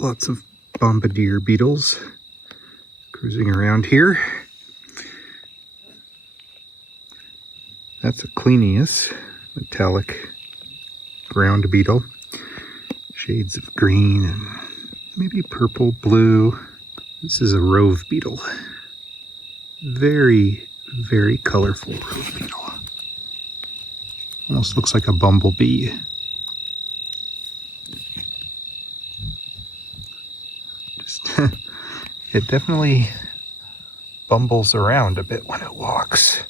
lots of bombardier beetles cruising around here. That's a Clenius, metallic ground beetle. Shades of green and maybe purple, blue. This is a rove beetle. Very, very colorful rove beetle. Almost looks like a bumblebee. It definitely bumbles around a bit when it walks.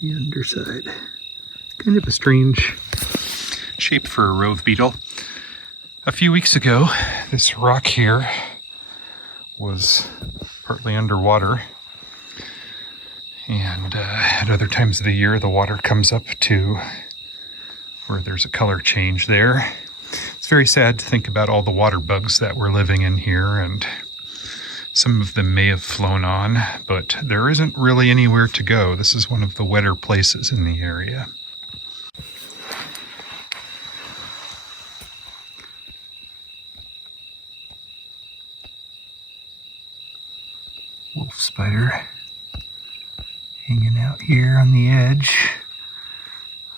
The underside. Kind of a strange shape for a rove beetle. A few weeks ago, this rock here was partly underwater. And at other times of the year, the water comes up to where there's a color change there. It's very sad to think about all the water bugs that were living in here, and some of them may have flown on, but there isn't really anywhere to go. This is one of the wetter places in the area. Wolf spider hanging out here on the edge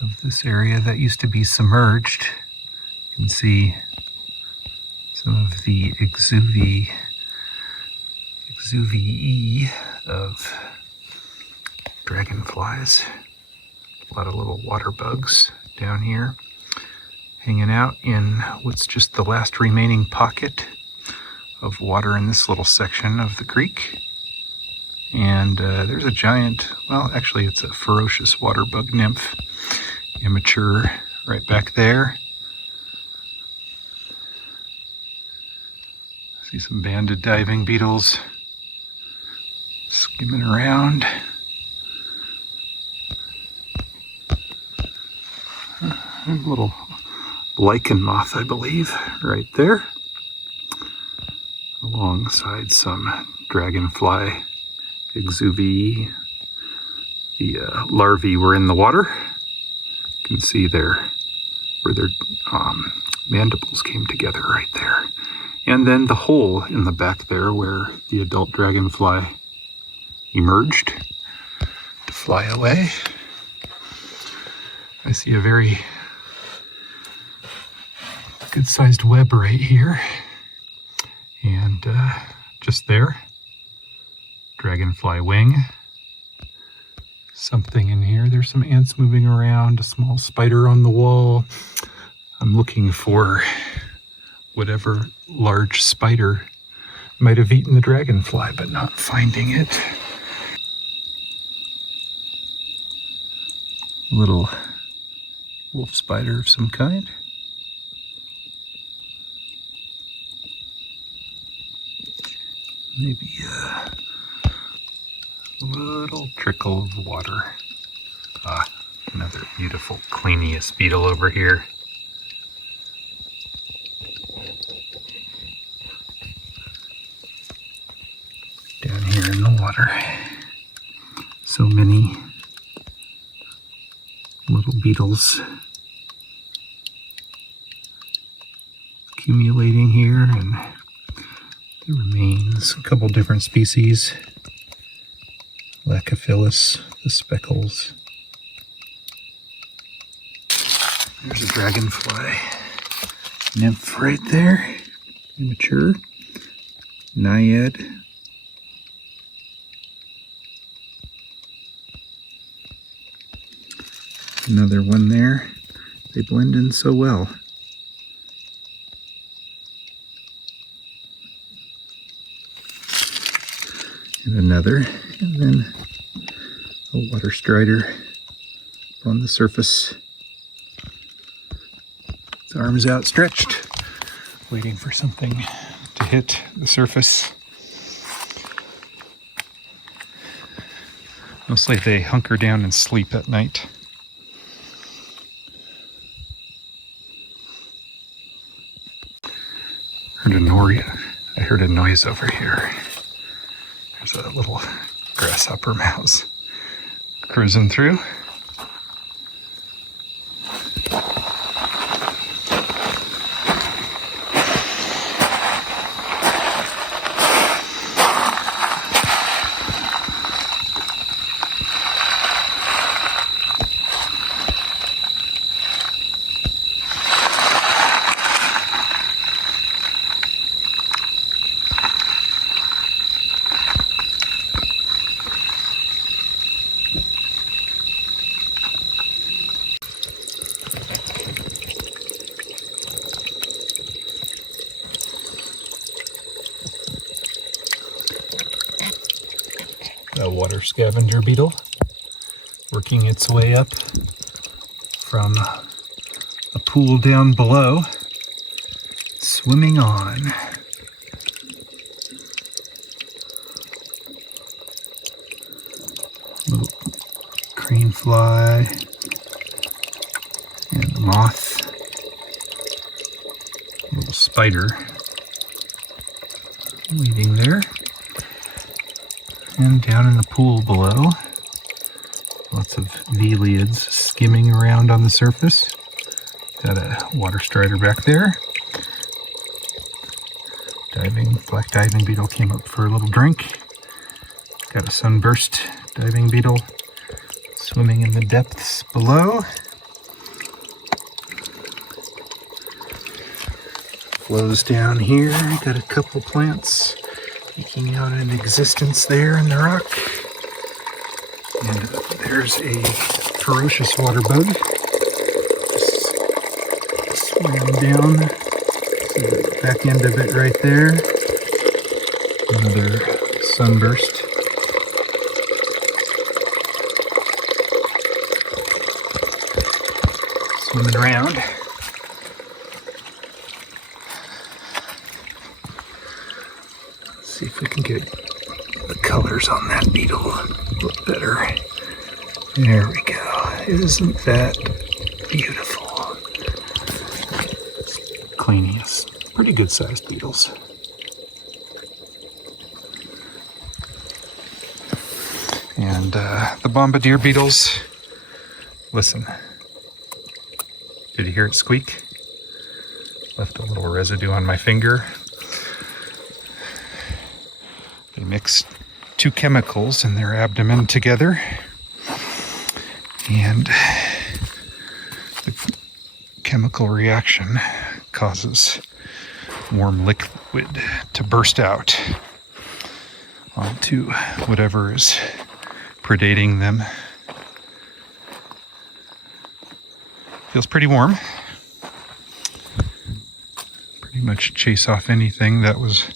of this area that used to be submerged. You can see some of the exuvie of dragonflies. A lot of little water bugs down here hanging out in what's just the last remaining pocket of water in this little section of the creek. And there's a giant, well, actually it's a ferocious water bug nymph, immature, right back there. See some banded diving beetles skimming around. A little lichen moth, I believe, right there, alongside some dragonfly exuvie. The larvae were in the water. You can see there where their mandibles came together right there. And then the hole in the back there where the adult dragonfly emerged to fly away. I see a very good-sized web right here. And just there, dragonfly wing. Something in here. There's some ants moving around, a small spider on the wall. I'm looking for whatever large spider might have eaten the dragonfly, but not finding it. Little wolf spider of some kind. Maybe a little trickle of water. Another beautiful Clenius beetle over here. Down here in the water. So many little beetles accumulating here, and the remains, a couple different species. Lacophyllus, the speckles. There's a dragonfly nymph right there, immature, naiad. Another one there. They blend in so well. And another, and then a water strider on the surface. Its arms outstretched, waiting for something to hit the surface. Mostly they hunker down and sleep at night. I heard a noise over here. There's a little grasshopper mouse cruising through. water scavenger beetle, working its way up from a pool down below, swimming on. Little crane fly and moth, little spider waiting there. And down in the pool below, lots of veliids skimming around on the surface. Got a water strider back there. Black diving beetle came up for a little drink. Got a sunburst diving beetle swimming in the depths below. Flows down here. Got a couple plants peeking out an existence there in the rock. And there's a ferocious water bug. Just swam down. See the back end of it right there. Another sunburst. Swimming around. Let's see if we can get the colors on that beetle a little better. There we go. Isn't that beautiful? Cleanius. Pretty good sized beetles. And the bombardier beetles. Listen. Did you hear it squeak? Left a little residue on my finger. They mix two chemicals in their abdomen together, and the chemical reaction causes warm liquid to burst out onto whatever is predating them. Feels pretty warm. Pretty much chase off anything that was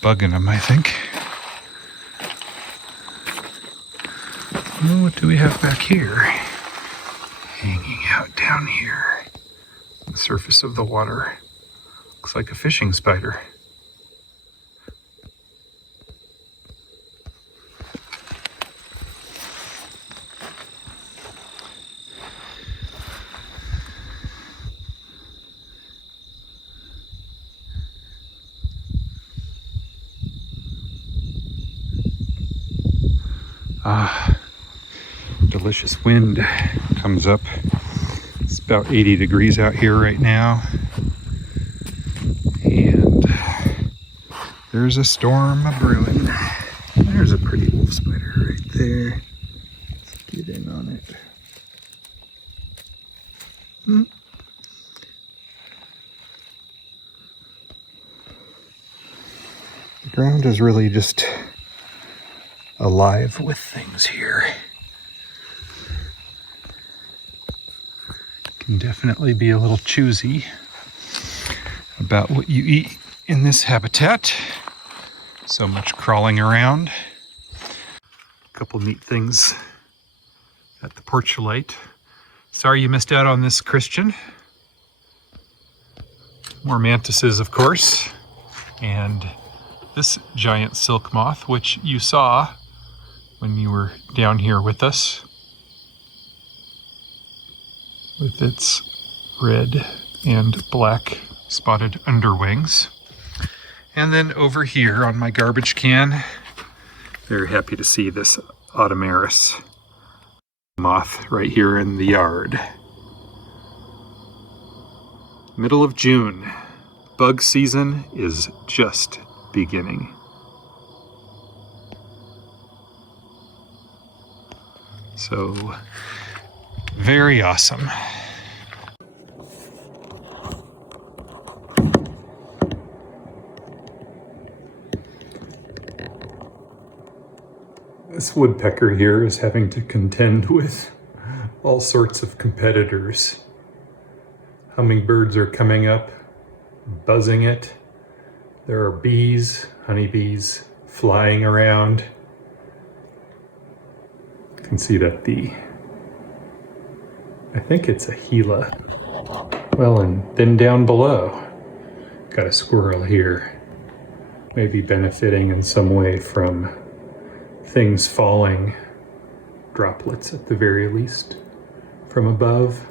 bugging them, I think. Oh, what do we have back here? Hanging out down here on the surface of the water. Looks like a fishing spider. Delicious wind comes up. It's about 80 degrees out here right now. And there's a storm a-brewing. There's a pretty wolf spider right there. Let's get in on it. The ground is really just alive with things here. Can definitely be a little choosy about what you eat in this habitat. So much crawling around. A couple neat things at the portulite. Sorry you missed out on this, Christian. More mantises, of course. And this giant silk moth, which you saw when you were down here with us, with its red and black spotted underwings. And then over here on my garbage can, very happy to see this Automaris moth right here in the yard. Middle of June. Bug season is just beginning. So, very awesome. This woodpecker here is having to contend with all sorts of competitors. Hummingbirds are coming up, buzzing it. There are bees, honeybees, flying around. You can see that I think it's a Gila. Well, and then down below, got a squirrel here, maybe benefiting in some way from things falling, droplets at the very least, from above.